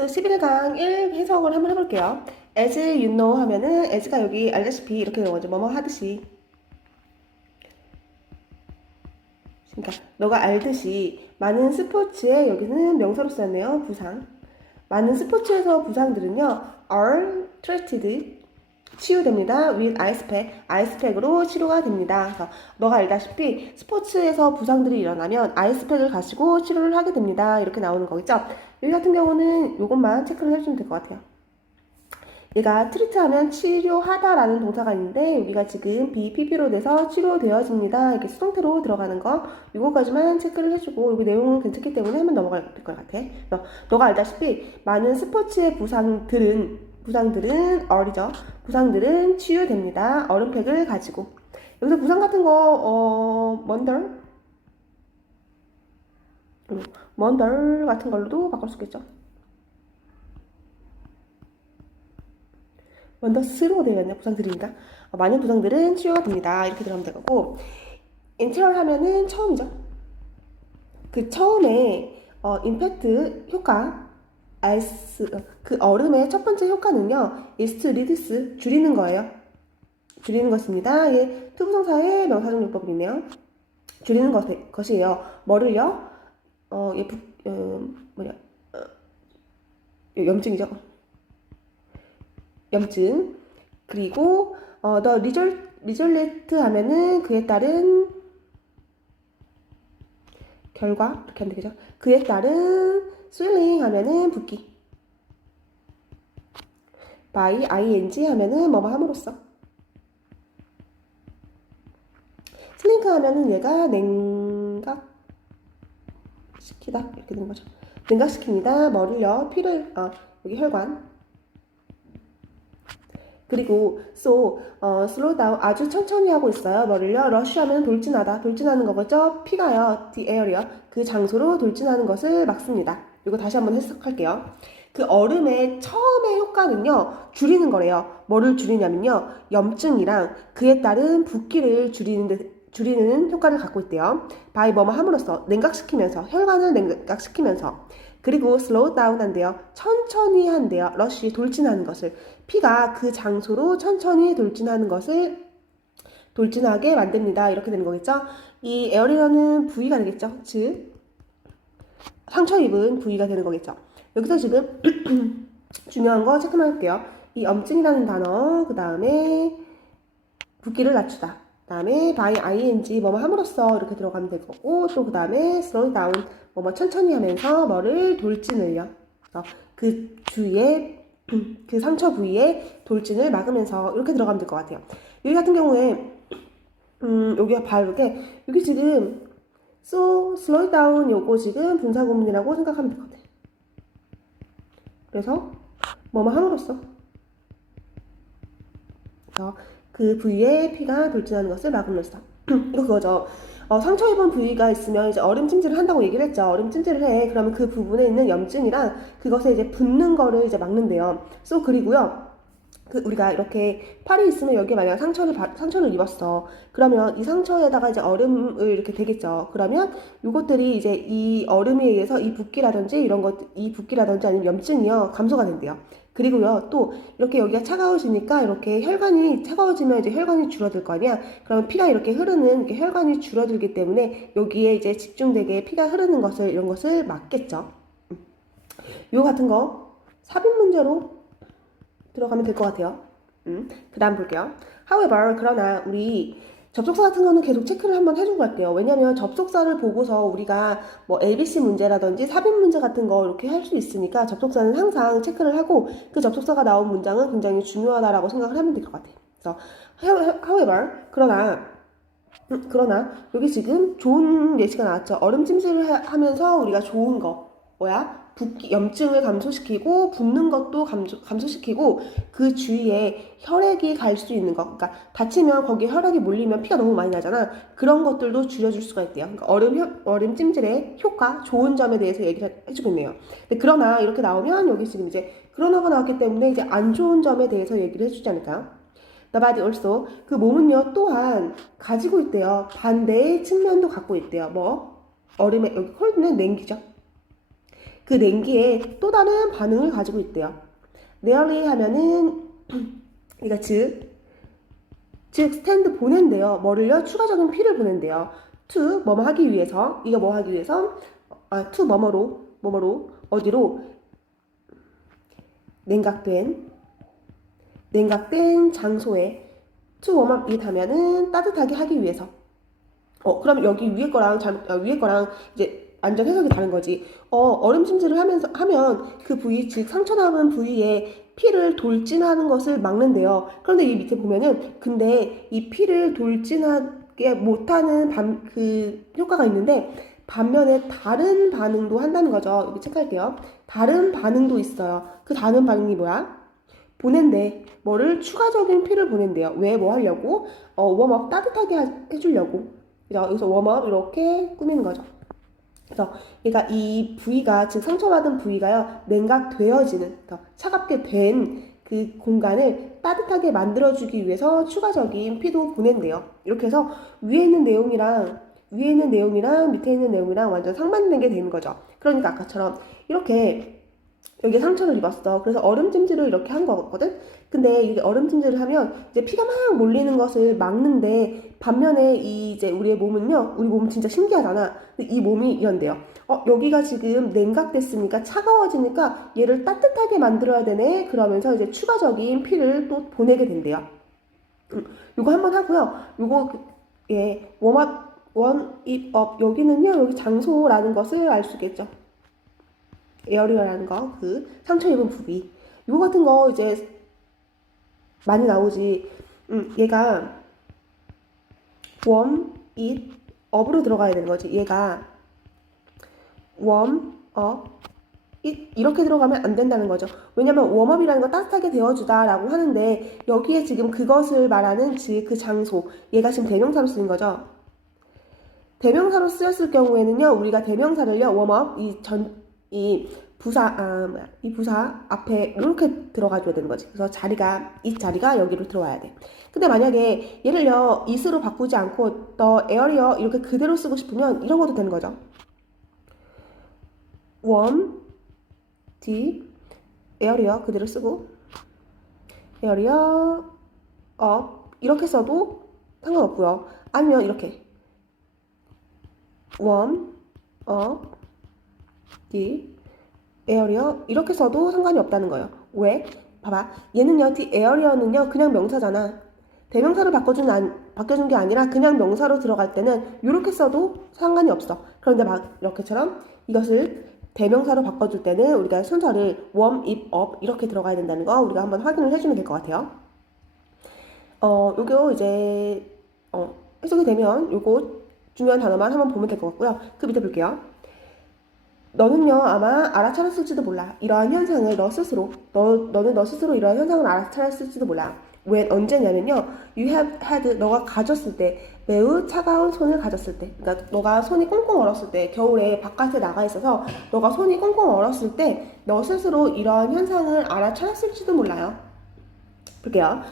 11강 1 해석을 한번 해볼게요. As you know 하면은 as가 여기 알다시피 이렇게 되는 거죠. 뭐뭐 하듯이. 그러니까 너가 알듯이 많은 스포츠에 여기는 명사로 썼네요. 부상. 많은 스포츠에서 부상들은요. are treated 치유됩니다. with icepack. 아이스팩으로 치료가 됩니다. 그래서 너가 알다시피 스포츠에서 부상들이 일어나면 아이스팩을 가지고 치료를 하게 됩니다. 이렇게 나오는 거겠죠. 여기 같은 경우는 이것만 체크를 해주면 될 것 같아요. 얘가 트리트하면 치료하다라는 동사가 있는데 우리가 지금 BPP로 돼서 치료되어집니다. 이렇게 수동태로 들어가는 거 이거까지만 체크를 해주고 여기 내용은 괜찮기 때문에 한번 넘어갈 것 같아. 그래서 너가 알다시피 많은 스포츠의 부상들은 어리죠. 부상들은 치유됩니다. 얼음팩을 가지고 여기서 부상 같은 거 먼덜 같은 걸로도 바꿀 수 있겠죠. 원더스로 되어 있는 부상들이니까 많은 부상들은 치유가 됩니다. 이렇게 들어가면 되고 인테리어 하면은 처음이죠. 그 처음에 임팩트 효과 그 얼음의 첫 번째 효과는요. is to reduce 줄이는 거예요. 줄이는 것입니다. 예, 투부정사의 명사적 용법이네요. 줄이는 것이에요. 뭐를요? 염증이죠. 염증. 그리고 the result 하면은 그에 따른 결과 이렇게 하면 되겠죠. 그에 따른 swelling 하면은 붓기. by ing 하면은 뭐뭐 함으로써. 슬링크 하면은 얘가 냉각시키다 이렇게 되는 거죠. 냉각시킵니다. 뭐를요? 피를 여기 혈관. 그리고 slow down 아주 천천히 하고 있어요. 뭐를요? rush 하면 돌진하다. 돌진하는 거겠죠? 피가요. the area 그 장소로 돌진하는 것을 막습니다. 이거 다시 한번 해석할게요. 그 얼음의 처음의 효과는요. 줄이는 거래요. 뭐를 줄이냐면요. 염증이랑 그에 따른 붓기를 줄이는 효과를 갖고 있대요. by 뭐뭐 함으로써 냉각시키면서 혈관을 냉각시키면서 그리고 slow down 한대요. 천천히 한대요. rush 돌진하는 것을 피가 그 장소로 천천히 돌진하는 것을 돌진하게 만듭니다. 이렇게 되는 거겠죠. 이 에어리어는 부위가 되겠죠. 즉 상처 입은 부위가 되는 거겠죠. 여기서 지금 중요한 거 체크만 할게요. 이 염증이라는 단어 그 다음에 붓기를 낮추다 그 다음에 by ing 뭐뭐 함으로써 이렇게 들어가면 될 거고 또 그 다음에 slow down 뭐뭐 천천히 하면서 뭐를 돌진을요. 그래서 그 주위에 그 상처 부위에 돌진을 막으면서 이렇게 들어가면 될 것 같아요. 여기 같은 경우에 여기가 바르게 여기 지금 slow down 요거 지금 분사구문이라고 생각하면 될 것 같아요. 그래서 뭐뭐 함으로써 그래서 그 부위에 피가 돌진하는 것을 막음으로써 이거 그거죠. 상처 입은 부위가 있으면 이제 얼음 찜질을 한다고 얘기를 했죠. 얼음 찜질을 해. 그러면 그 부분에 있는 염증이랑 그것에 이제 붙는 거를 이제 막는데요. 그리고요. 우리가 이렇게 팔이 있으면 여기에 만약 상처를 입었어. 그러면 이 상처에다가 이제 얼음을 이렇게 대겠죠. 그러면 이것들이 이제 이 얼음에 의해서 이 붓기라든지 아니면 염증이요 감소가 된대요. 그리고요 또 이렇게 여기가 차가워지니까 이렇게 혈관이 차가워지면 이제 혈관이 줄어들 거 아니야. 그러면 피가 이렇게 흐르는 이렇게 혈관이 줄어들기 때문에 여기에 이제 집중되게 피가 흐르는 것을 이런 것을 막겠죠. 요 같은 거 삽입 문제로 들어가면 될 것 같아요. 그 다음 볼게요. However, 그러나 우리 접속사 같은 거는 계속 체크를 한번 해주고 갈게요. 왜냐면 접속사를 보고서 우리가 뭐 ABC 문제라든지 삽입 문제 같은 거 이렇게 할 수 있으니까 접속사는 항상 체크를 하고 그 접속사가 나온 문장은 굉장히 중요하다라고 생각을 하면 될 것 같아요. 그래서 however, 그러나 여기 지금 좋은 예시가 나왔죠. 얼음 찜질을 하면서 우리가 좋은 거 뭐야? 염증을 감소시키고 붓는 것도 감소시키고 그 주위에 혈액이 갈 수 있는 것 그러니까 다치면 거기에 혈액이 몰리면 피가 너무 많이 나잖아. 그런 것들도 줄여줄 수가 있대요. 그러니까 얼음 찜질의 효과 좋은 점에 대해서 얘기를 해주겠네요. 그러나 이렇게 나오면 여기 지금 이제 그러나가 나왔기 때문에 이제 안 좋은 점에 대해서 얘기를 해주지 않을까요? The body also 그 몸은요 또한 가지고 있대요. 반대의 측면도 갖고 있대요. 뭐 얼음에 여기 콜드는 냉기죠. 그 냉기에 또 다른 반응을 가지고 있대요. nearly 하면은 그러니까 즉 스탠드 보낸대요. 뭐를요? 추가적인 P를 보낸대요. to 뭐뭐 하기 위해서, 이거 뭐 하기 위해서, to 뭐뭐로 어디로 냉각된 장소에 to warm up it 하면은 따뜻하게 하기 위해서. 그럼 여기 위에 거랑 이제 완전 해석이 다른 거지. 얼음 찜질을 하면 그 부위, 즉 상처 남은 부위에 피를 돌진하는 것을 막는데요. 그런데 이 밑에 보면은 근데 이 피를 돌진하게 못하는 그 효과가 있는데 반면에 다른 반응도 한다는 거죠. 여기 체크할게요. 다른 반응도 있어요. 그 다른 반응이 뭐야? 보낸대. 뭐를 추가적인 피를 보낸대요. 왜 뭐 하려고? 웜업 따뜻하게 해주려고. 그죠? 여기서 웜업 이렇게 꾸미는 거죠. 그래서 그러니까 이 부위가 즉 상처받은 부위가요 냉각되어지는 차갑게 된 그 공간을 따뜻하게 만들어주기 위해서 추가적인 피도 보낸대요. 이렇게 해서 위에 있는 내용이랑 밑에 있는 내용이랑 완전 상반된 게 되는 거죠. 그러니까 아까처럼 이렇게 여기 상처를 입었어. 그래서 얼음 찜질을 이렇게 한 거거든. 근데 이게 얼음 찜질을 하면 이제 피가 막 몰리는 것을 막는데 반면에 이제 우리 몸은 진짜 신기하잖아. 근데 이 몸이 이런데요. 여기가 지금 냉각됐으니까 차가워지니까 얘를 따뜻하게 만들어야 되네. 그러면서 이제 추가적인 피를 또 보내게 된대요. 요거 한번 하고요. 웜업, 원입업 여기는요. 여기 장소라는 것을 알 수 있겠죠. 에어리어라는 거, 그 상처 입은 부위. 이거 같은 거 이제 많이 나오지. 얘가 warm, it, up으로 들어가야 되는 거지. 얘가 warm, up, it 이렇게 들어가면 안 된다는 거죠. 왜냐면 웜업이라는 거 따뜻하게 데워주다라고 하는데 여기에 지금 그것을 말하는 즉 그 장소. 얘가 지금 대명사로 쓰인 거죠. 대명사로 쓰였을 경우에는요, 우리가 대명사를요, 웜업 이 부사 앞에 이렇게 들어가줘야 되는 거지. 그래서 이 자리가 여기로 들어와야 돼. 근데 만약에 얘를요, it으로 바꾸지 않고 the area 이렇게 그대로 쓰고 싶으면 이런 것도 되는 거죠. warm, the area 그대로 쓰고 area up 이렇게 써도 상관없고요. 아니면 이렇게 warm up the area 이렇게 써도 상관이 없다는 거예요. 왜? 봐봐. 얘는요, the area는요, 그냥 명사잖아. 대명사로 바꿔준 게 아니라 그냥 명사로 들어갈 때는 이렇게 써도 상관이 없어. 그런데 막 이렇게처럼 이것을 대명사로 바꿔줄 때는 우리가 순서를 warm, it, up 이렇게 들어가야 된다는 거 우리가 한번 확인을 해주면 될 것 같아요. 요거 이제 해석이 되면 요거 중요한 단어만 한번 보면 될 것 같고요. 그 밑에 볼게요. 너는요 아마 알아차렸을지도 몰라. 이러한 현상을 너는 너 스스로 이러한 현상을 알아차렸을지도 몰라. 왜 언제냐면요, you have had 너가 가졌을 때 매우 차가운 손을 가졌을 때, 그러니까 너가 손이 꽁꽁 얼었을 때, 겨울에 바깥에 나가 있어서 너가 손이 꽁꽁 얼었을 때 너 스스로 이러한 현상을 알아차렸을지도 몰라요. 볼게요.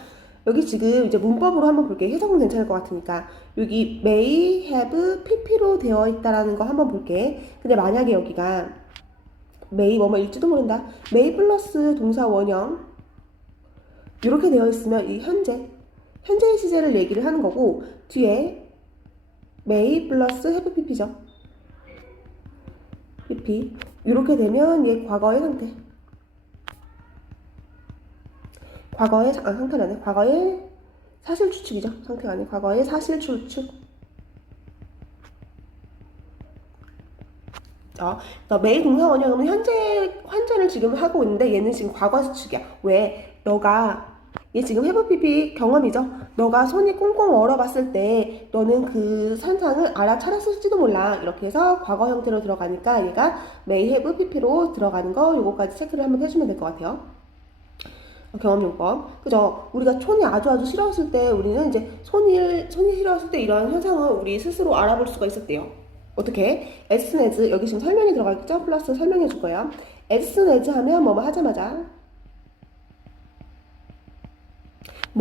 여기 지금 이제 문법으로 한번 볼게요. 해석은 괜찮을 것 같으니까. 여기 may have pp로 되어 있다라는 거 한번 볼게. 근데 만약에 여기가 may 뭐뭐일지도 모른다. may 플러스 동사 원형 이렇게 되어 있으면 이 현재의 시제를 얘기를 하는 거고 뒤에 may 플러스 have pp죠. pp 이렇게 되면 얘 과거의 상태. 상태가 아니라 과거의 사실 추측이죠. 상태가 아니라 과거의 사실 추측. 매일 동사 원형은 현재를 지금 하고 있는데 얘는 지금 과거 추측이야. 왜? 얘 지금 have pp 경험이죠. 너가 손이 꽁꽁 얼어봤을 때 너는 그 현상을 알아차렸을지도 몰라. 이렇게 해서 과거 형태로 들어가니까 얘가 may have pp로 들어가는 거 요거까지 체크를 한번 해주면 될 것 같아요. 경험용법. 그죠? 우리가 손이 아주 시려웠을 때 우리는 이제 손이 시려웠을 때 이러한 현상을 우리 스스로 알아볼 수가 있었대요. 어떻게? as soon as 여기 지금 설명이 들어가겠죠? 플러스 설명해 줄 거예요. as soon as 하면 뭐뭐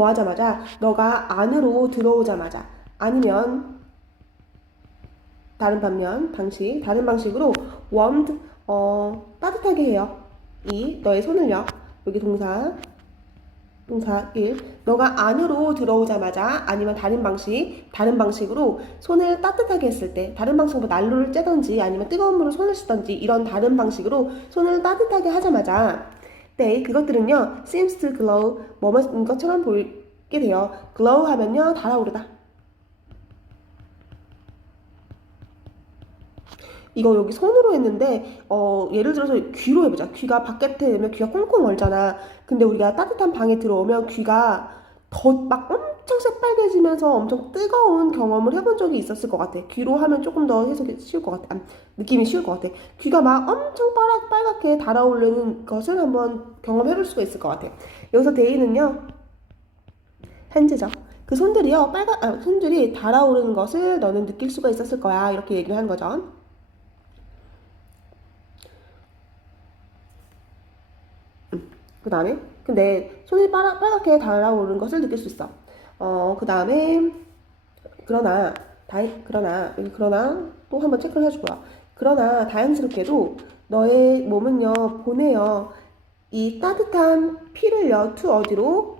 하자마자 너가 안으로 들어오자마자 아니면 다른 방식으로 warmed 따뜻하게 해요. 2. 너의 손을요. 여기 동사 1. 너가 안으로 들어오자마자 아니면 다른 방식으로 손을 따뜻하게 했을 때 다른 방식으로 난로를 쬐던지 아니면 뜨거운 물로 손을 씻던지 이런 다른 방식으로 손을 따뜻하게 하자마자 네, 그것들은요 seems to glow 뭐뭐인 것처럼 보이게 돼요. glow 하면요 달아오르다. 이거 여기 손으로 했는데 예를 들어서 귀로 해보자. 귀가 바깥에 되면 귀가 꽁꽁 얼잖아. 근데 우리가 따뜻한 방에 들어오면 귀가 더 막 엄청 새빨개지면서 엄청 뜨거운 경험을 해본 적이 있었을 것 같아. 귀로 하면 조금 더 해석이 쉬울 것 같아. 느낌이 쉬울 것 같아. 귀가 막 엄청 빨갛게 달아오르는 것을 한번 경험해볼 수가 있을 것 같아. 여기서 데이는요 핸즈죠. 그 손들이요 손들이 달아오르는 것을 너는 느낄 수가 있었을 거야. 이렇게 얘기를 하는 거죠. 그 다음에 근데 손이 빨갛게 달아오르는 것을 느낄 수 있어. 그 다음에 그러나 또 한번 체크를 해주고요. 그러나 다행스럽게도 너의 몸은요 보내요 이 따뜻한 피를요 어디로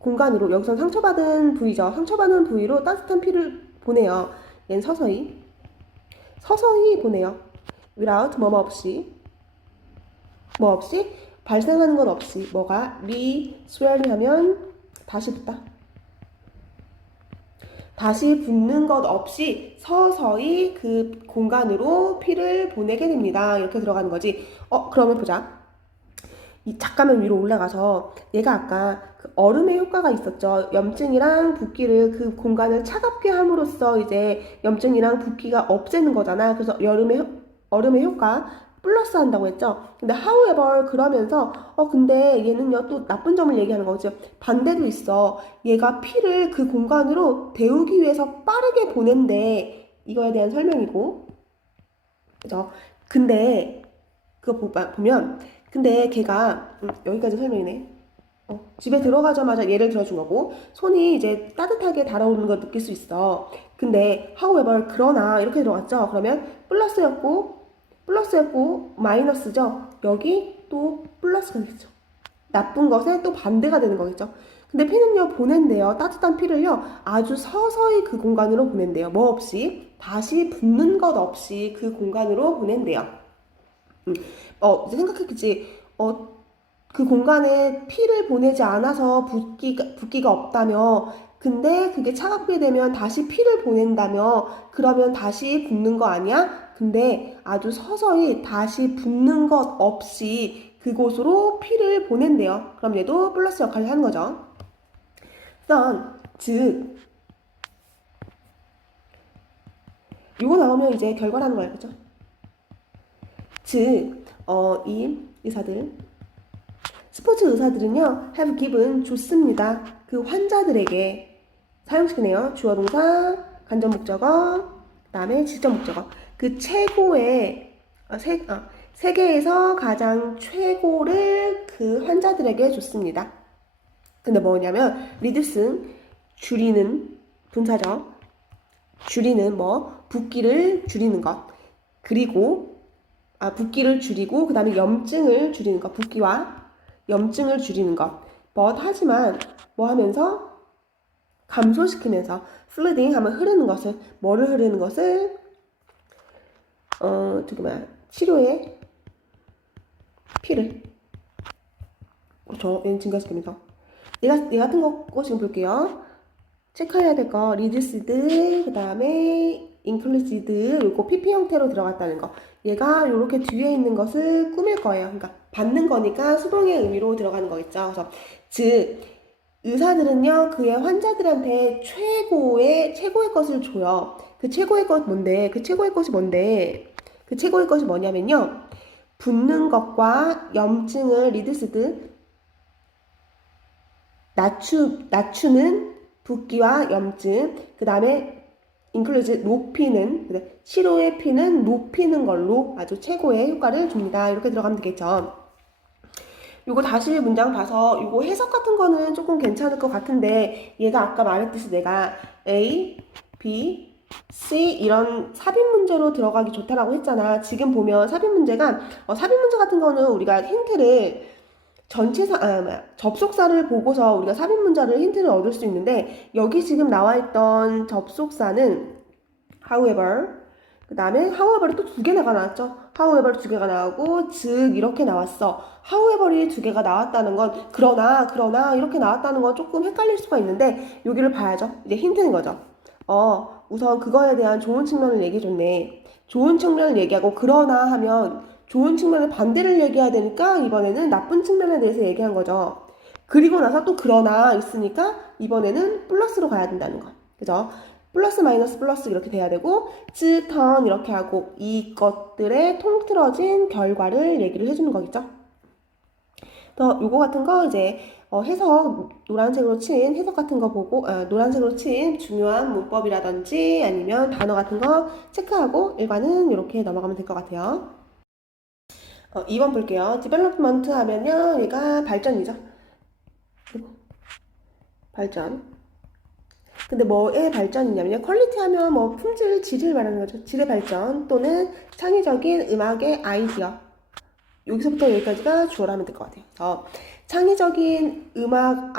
공간으로 여기선 상처받은 부위죠. 상처받은 부위로 따뜻한 피를 보내요. 얘는 서서히 보내요. without 뭐 없이 발생하는 건 없이 뭐가 re-swell 하면 다시 붙는 것 없이 서서히 그 공간으로 피를 보내게 됩니다. 이렇게 들어가는 거지. 그러면 보자. 잠깐만 위로 올라가서 얘가 아까 그 얼음의 효과가 있었죠. 염증이랑 붓기를 그 공간을 차갑게 함으로써 이제 염증이랑 붓기가 없애는 거잖아. 그래서 얼음의 효과 플러스 한다고 했죠. 근데 however 그러면서 근데 얘는요 또 나쁜 점을 얘기하는 거죠. 반대도 있어. 얘가 피를 그 공간으로 데우기 위해서 빠르게 보낸대. 이거에 대한 설명이고. 그죠? 근데 그거 보면 근데 걔가 여기까지 설명이네. 집에 들어가자마자 예를 들어준 거고 손이 이제 따뜻하게 달아오르는 걸 느낄 수 있어. 근데 however 그러나 이렇게 들어갔죠. 그러면 플러스였고 마이너스죠. 여기 또 플러스가 되겠죠. 나쁜 것에 또 반대가 되는 거겠죠. 근데 피는요 보낸대요. 따뜻한 피를요 아주 서서히 그 공간으로 보낸대요. 뭐 없이 다시 붙는 것 없이 그 공간으로 보낸대요. 이제 생각했겠지. 그 공간에 피를 보내지 않아서 붓기가 없다며. 근데 그게 차갑게 되면 다시 피를 보낸다며. 그러면 다시 붓는 거 아니야? 근데 아주 서서히 다시 붓는 것 없이 그곳으로 피를 보낸대요. 그럼 얘도 플러스 역할을 하는 거죠. 즉 이거 나오면 이제 결과라는 거야, 그죠? 즉, 이 의사들, 스포츠 의사들은요, have given 줬습니다. 그 환자들에게 사용시키네요. 주어 동사, 간접 목적어, 그 다음에 직접 목적어. 그 최고의, 세계에서 가장 최고를 그 환자들에게 줬습니다. 근데 뭐냐면, reduce, 줄이는 분사죠. 줄이는 붓기를 줄이는 것. 그리고 붓기를 줄이고 그 다음에 염증을 줄이는 것. 붓기와 염증을 줄이는 것. 하지만 뭐 하면서 감소시키면서 flooding 하면 흐르는 것을 뭐를 흐르는 것을 치료에 피를 그렇죠. 얘는 증가시키면서 얘 같은 거 지금 볼게요. 체크해야 될 거 reduced 그 다음에 increased 요거 PP 형태로 들어갔다는 거 얘가 이렇게 뒤에 있는 것을 꾸밀 거예요. 그러니까 받는 거니까 수동의 의미로 들어가는 거겠죠. 그래서 즉 의사들은요 그의 환자들한테 최고의 것을 줘요. 그 최고의 것이 뭔데? 그 최고의 것이 뭐냐면요 붓는 것과 염증을 reduced 낮추는 붓기와 염증, 그 다음에 increase 높이는 치료의 피는 높이는 걸로 아주 최고의 효과를 줍니다. 이렇게 들어가면 되겠죠. 요거 다시 문장 봐서 요거 해석 같은 거는 조금 괜찮을 것 같은데 얘가 아까 말했듯이 내가 A, B, C 이런 삽입 문제로 들어가기 좋다라고 했잖아. 지금 보면 삽입 문제가 삽입 문제 같은 거는 우리가 힌트를 접속사를 보고서 우리가 삽입 문자를 힌트를 얻을 수 있는데 여기 지금 나와 있던 접속사는 however, 그 다음에 however이 또 두 개가 나왔죠. however 두 개가 나오고 즉 이렇게 나왔어. however이 두 개가 나왔다는 건 그러나 이렇게 나왔다는 건 조금 헷갈릴 수가 있는데 여기를 봐야죠. 이제 힌트인 거죠. 우선 그거에 대한 좋은 측면을 얘기해줬네. 좋은 측면을 얘기하고 그러나 하면 좋은 측면의 반대를 얘기해야 되니까 이번에는 나쁜 측면에 대해서 얘기한 거죠. 그리고 나서 또 그러나 있으니까 이번에는 플러스로 가야 된다는 거. 그죠? 플러스 마이너스 플러스 이렇게 돼야 되고 즉, 턴 이렇게 하고 이것들의 통틀어진 결과를 얘기를 해주는 거겠죠. 또 요거 같은 거 이제 해석 노란색으로 친 해석 같은 거 보고 노란색으로 친 중요한 문법이라든지 아니면 단어 같은 거 체크하고 일과는 이렇게 넘어가면 될 것 같아요. 2번 볼게요. 디벨롭먼트 하면요 얘가 발전이죠. 발전. 근데 뭐의 발전이냐면요. 퀄리티 하면 뭐 품질, 질을 말하는 거죠. 질의 발전 또는 창의적인 음악의 아이디어. 여기서부터 여기까지가 주어라 하면 될 것 같아요. 창의적인 음악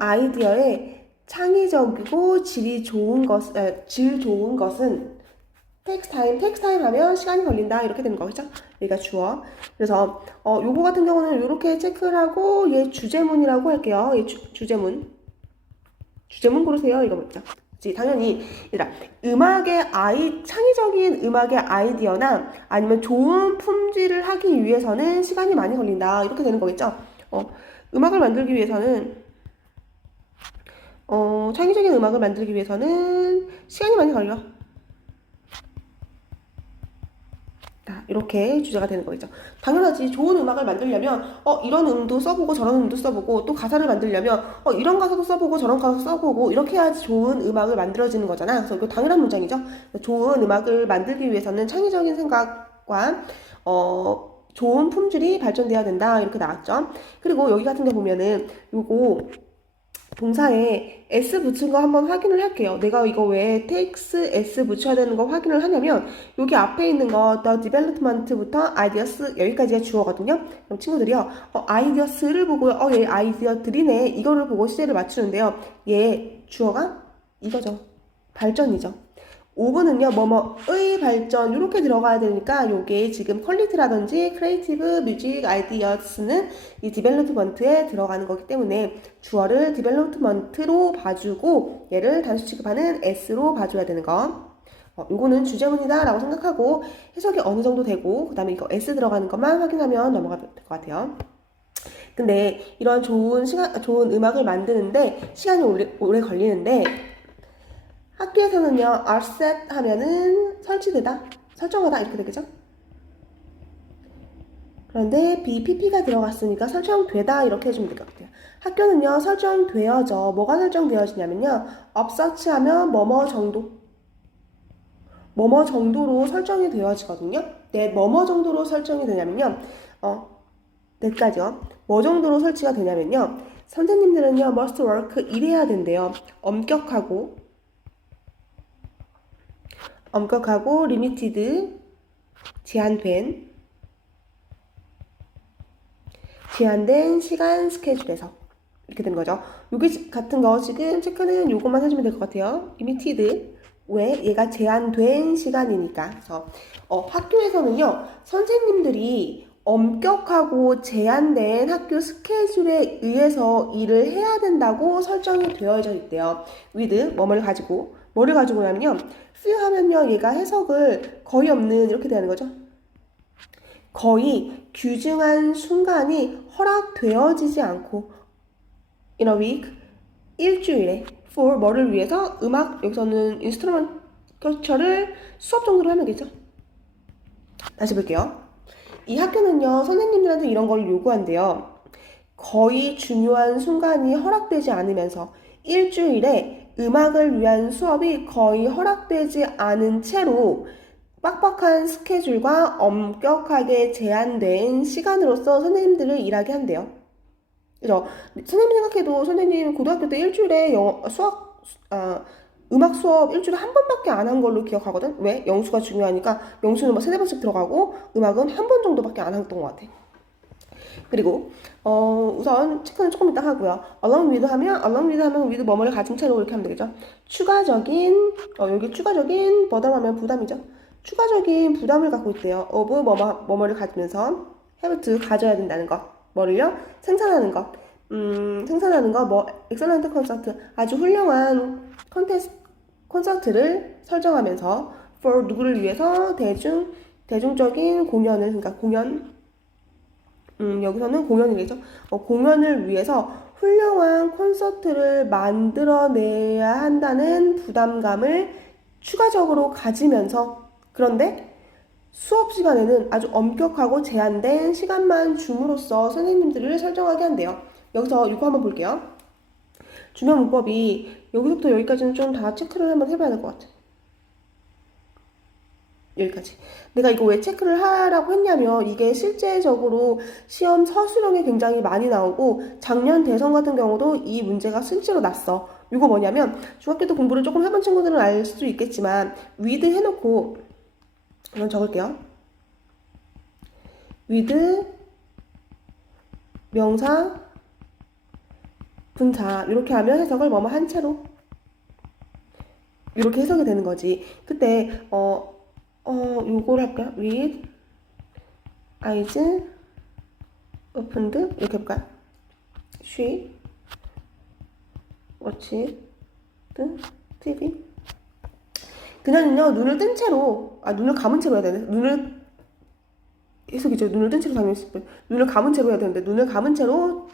아이디어의 창의적이고 질 좋은 것은 텍스타임 하면 시간이 걸린다 이렇게 되는 거겠죠? 여기가 주어. 그래서 요거 같은 경우는 이렇게 체크를 하고 얘 주제문이라고 할게요. 얘 주제문 고르세요. 이거 맞죠? 당연히 얘들아 창의적인 음악의 아이디어나 아니면 좋은 품질을 하기 위해서는 시간이 많이 걸린다 이렇게 되는 거겠죠? 음악을 만들기 위해서는 창의적인 음악을 만들기 위해서는 시간이 많이 걸려. 이렇게 주제가 되는 거겠죠. 당연하지. 좋은 음악을 만들려면 이런 음도 써보고 저런 음도 써보고 또 가사를 만들려면 이런 가사도 써보고 저런 가사도 써보고 이렇게 해야지 좋은 음악을 만들어지는 거잖아. 그래서 이거 당연한 문장이죠. 좋은 음악을 만들기 위해서는 창의적인 생각과 좋은 품질이 발전돼야 된다 이렇게 나왔죠. 그리고 여기 같은 데 보면은 요거 동사에 s 붙인 거 한번 확인을 할게요. 내가 이거 왜 takes s 붙여야 되는 거 확인을 하냐면 여기 앞에 있는 거 the development부터 ideas 여기까지가 주어거든요. 그럼 친구들이요. ideas를 보고요. 얘 아이디어들이네. 이거를 보고 시제를 맞추는데요. 얘 주어가 이거죠. 발전이죠. 5번은요, 뭐뭐의 발전, 이렇게 들어가야 되니까, 요게 지금 퀄리티라든지 크리에이티브, 뮤직, 아이디어스는 이 디벨롭먼트에 들어가는 거기 때문에 주어를 디벨롭먼트로 봐주고, 얘를 단수 취급하는 s로 봐줘야 되는 거. 요거는 주제문이다 라고 생각하고 해석이 어느 정도 되고, 그 다음에 이거 s 들어가는 것만 확인하면 넘어가면 될 것 같아요. 근데 이런 좋은 음악을 만드는데 시간이 오래 걸리는데, 학교에서는요, offset 하면은 설정하다 이렇게 되겠죠? 그런데 BPP가 들어갔으니까 설정되다 이렇게 해주면 될 것 같아요. 학교는요, 설정되어져. 뭐가 설정되어지냐면요, upsearch 하면 뭐뭐 정도로 설정이 되어지거든요. 네, 뭐뭐 정도로 설정이 되냐면요, 몇가지요. 뭐 정도로 설치가 되냐면요, 선생님들은요, must work 이래야 된대요. 엄격하고 리미티드 제한된 시간 스케줄에서 이렇게 되는 거죠. 여기 같은 거 지금 체크는 요것만 해주면 될 것 같아요. 리미티드 왜? 얘가 제한된 시간이니까. 그래서 학교에서는요 선생님들이 엄격하고 제한된 학교 스케줄에 의해서 일을 해야 된다고 설정이 되어져 있대요. with 뭐를 가지고냐면요. few 하면요 얘가 해석을 거의 없는 이렇게 되는 거죠. 거의 규정한 순간이 허락되어지지 않고 in a week 일주일에 for 뭐를 위해서 음악 여기서는 인스트루먼트를 수업 정도로 하면 되죠. 다시 볼게요. 이 학교는요 선생님들한테 이런 걸 요구한대요. 거의 중요한 순간이 허락되지 않으면서 일주일에 음악을 위한 수업이 거의 허락되지 않은 채로 빡빡한 스케줄과 엄격하게 제한된 시간으로서 선생님들을 일하게 한대요. 그죠? 선생님 생각해도 선생님 고등학교 때 일주일에 음악 수업 일주일에 한 번밖에 안 한 걸로 기억하거든. 왜? 영수가 중요하니까 영수는 뭐 세네 번씩 들어가고 음악은 한 번 정도밖에 안 했던 것 같아. 그리고 우선 체크는 조금 이따 하고요. along with 하면 with 뭐뭐를 가진 채로 이렇게 하면 되겠죠. 추가적인 여기 추가적인 버담 하면 부담이죠. 추가적인 부담을 갖고 있대요. of 뭐뭐를 가지면서 have to 가져야 된다는 것. 뭐를요? 생산하는 것. 생산하는 거 뭐 excellent 콘서트 아주 훌륭한 콘서트를 설정하면서 for 누구를 위해서 대중적인 공연을 그러니까 공연 여기서는 공연이겠죠. 공연을 위해서 훌륭한 콘서트를 만들어내야 한다는 부담감을 추가적으로 가지면서 그런데 수업 시간에는 아주 엄격하고 제한된 시간만 줌으로써 선생님들을 설정하게 한대요. 여기서 이거 한번 볼게요. 주변 문법이 여기서부터 여기까지는 좀 다 체크를 한번 해봐야 될 것 같아. 여기까지. 내가 이거 왜 체크를 하라고 했냐면 이게 실제적으로 시험 서술형에 굉장히 많이 나오고 작년 대선 같은 경우도 이 문제가 실제로 났어. 이거 뭐냐면 중학교 때 공부를 조금 해본 친구들은 알 수 있겠지만 with 해놓고 한번 적을게요. with 명사 분사 이렇게 하면 해석을 뭐뭐 한 채로 이렇게 해석이 되는 거지. 그때 요걸 할까요? with eyes opened 이렇게 해볼까요? she watched TV 그녀는요 눈을 뜬 채로 눈을 감은 채로 해야 되네. 눈을 해석이죠. 눈을 뜬 채로 당연히 눈을 감은 채로 해야 되는데 눈을 감은 채로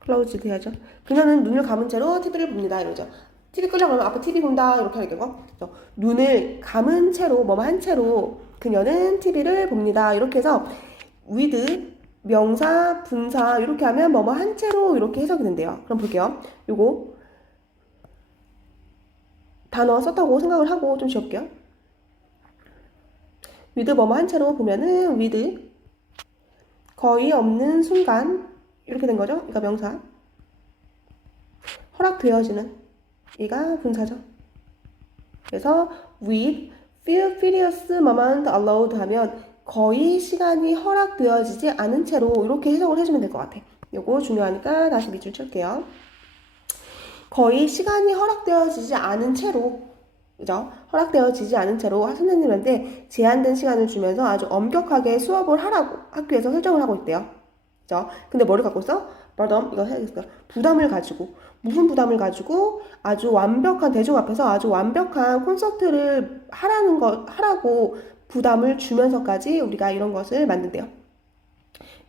클라우즈 해야죠. 그녀는 눈을 감은 채로 TV를 봅니다. 이러죠. TV 끄려고 하면 앞에 TV 본다 이렇게 하는 거. 그렇죠? 눈을 감은 채로 뭐뭐 한 채로 그녀는 TV를 봅니다. 이렇게 해서 with 명사 분사 이렇게 하면 뭐뭐 한 채로 이렇게 해석이 된대요. 그럼 볼게요. 요거 단어 썼다고 생각을 하고 좀 지울게요. with 뭐뭐 한 채로 보면은 with 거의 없는 순간 이렇게 된 거죠. 이거 명사 허락되어지는 이가 분사죠. 그래서 with few furious moment allowed 하면 거의 시간이 허락되어지지 않은 채로 이렇게 해석을 해주면 될 것 같아. 요거 중요하니까 다시 밑줄 칠게요. 거의 시간이 허락되어지지 않은 채로 그죠? 허락되어지지 않은 채로 선생님한테 제한된 시간을 주면서 아주 엄격하게 수업을 하라고 학교에서 설정을 하고 있대요. 그죠? 근데 뭐를 갖고 있어? burden 이거 해야겠어. 부담을 가지고 무슨 부담을 가지고 아주 완벽한 대중 앞에서 아주 완벽한 콘서트를 하라고 부담을 주면서까지 우리가 이런 것을 만든대요.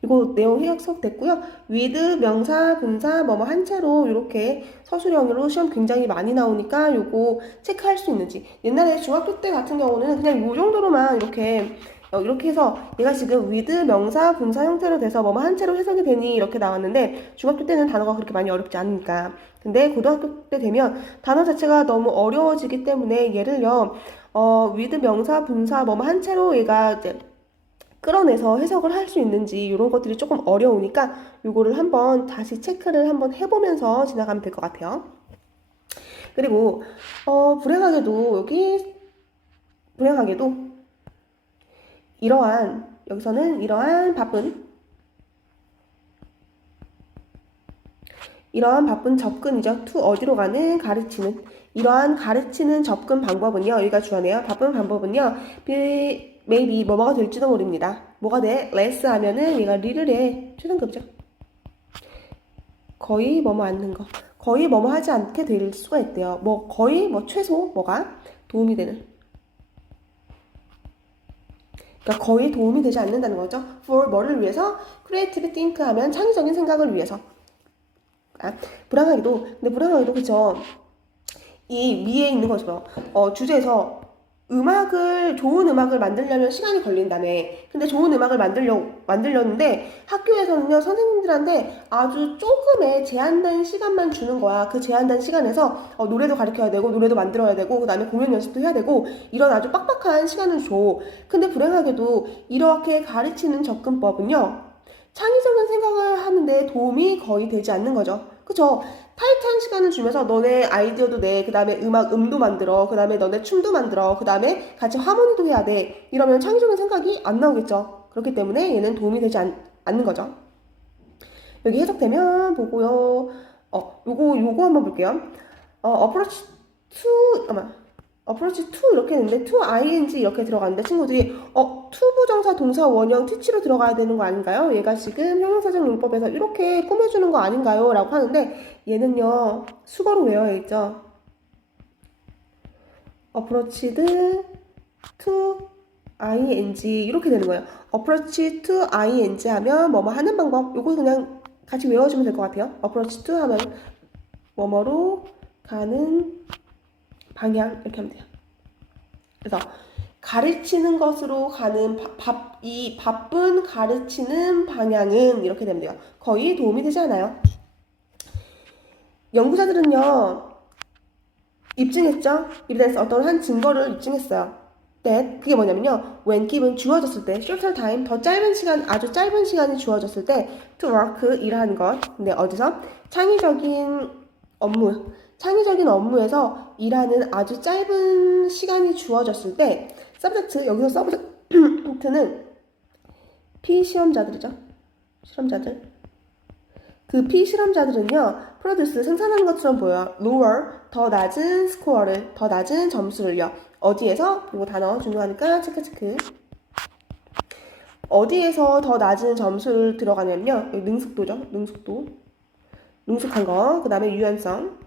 이거 내용 해석됐고요. with 명사, 분사, 뭐뭐 한 채로 이렇게 서술형으로 시험 굉장히 많이 나오니까 요거 체크할 수 있는지. 옛날에 중학교 때 같은 경우는 그냥 요 정도로만 이렇게 해서 얘가 지금 with 명사, 분사 형태로 돼서 뭐뭐 한 채로 해석이 되니 이렇게 나왔는데 중학교 때는 단어가 그렇게 많이 어렵지 않으니까. 근데 고등학교 때 되면 단어 자체가 너무 어려워지기 때문에 얘를요 with 명사, 분사 뭐뭐 한 채로 얘가 이제 끌어내서 해석을 할 수 있는지 이런 것들이 조금 어려우니까 요거를 한번 다시 체크를 한번 해보면서 지나가면 될 것 같아요. 그리고 불행하게도 여기서는 이러한 바쁜 접근이죠. to 어디로 가는 가르치는 이러한 가르치는 접근 방법은요. 여기가 주어네요. 바쁜 방법은요. maybe 뭐가 될지도 모릅니다. 뭐가 돼? less 하면은 얘가 리를의 최상급이죠. 거의 뭐뭐 않는 거. 거의 뭐뭐 하지 않게 될 수가 있대요. 뭐 거의 최소 뭐가 도움이 되는. 그러니까 거의 도움이 되지 않는다는 거죠. for 뭐를 위해서? creative think 하면 창의적인 생각을 위해서. 불안하게도 그쵸. 이 위에 있는 것처럼 주제에서 좋은 음악을 만들려면 시간이 걸린다며. 근데 좋은 음악을 만들렸는데 학교에서는요 선생님들한테 아주 조금의 제한된 시간만 주는 거야. 그 제한된 시간에서 노래도 가르쳐야 되고 노래도 만들어야 되고 그 다음에 공연 연습도 해야 되고 이런 아주 빡빡한 시간을 줘. 근데 불행하게도 이렇게 가르치는 접근법은요 창의적인 생각을 하는데 도움이 거의 되지 않는 거죠. 그쵸? 타이트한 시간을 주면서 너네 아이디어도 내, 그 다음에 음도 만들어, 그 다음에 너네 춤도 만들어, 그 다음에 같이 하모니도 해야 돼. 이러면 창의적인 생각이 안 나오겠죠. 그렇기 때문에 얘는 도움이 되지 않는 거죠. 여기 해석되면 보고요. 요거 한번 볼게요. approach to 이렇게 했는데 to ing 이렇게 들어갔는데 친구들이 to 부정사 동사 원형 teach로 들어가야 되는 거 아닌가요? 얘가 지금 형용사적 용법에서 이렇게 꾸며주는 거 아닌가요? 라고 하는데 얘는요 수거로 외워야 있죠. approached to ing 이렇게 되는 거예요. approach to ing 하면 뭐뭐 하는 방법 요거 그냥 같이 외워주면 될 것 같아요. approach to 하면 뭐뭐로 가는 방향 이렇게 하면 돼요. 그래서 가르치는 것으로 가는 이 바쁜 가르치는 방향은 이렇게 되면 돼요. 거의 도움이 되지 않아요. 연구자들은요 입증했죠. evidence 어떤 한 증거를 입증했어요. that 그게 뭐냐면요 when given 주어졌을 때 shorter time 더 짧은 시간 아주 짧은 시간이 주어졌을 때 to work 일하는 것. 근데 어디서 창의적인 업무에서 일하는 아주 짧은 시간이 주어졌을 때 subject 여기서 subject는 피실험자들이죠. 실험자들. 그 피실험자들은요 produce 생산하는 것처럼 보여요. lower 더 낮은 스코어를 더 낮은 점수를요. 어디에서? 이거 단어 중요하니까 체크. 어디에서 더 낮은 점수를 들어가냐면요. 여기 능숙도죠. 능숙한 거. 그 다음에 유연성.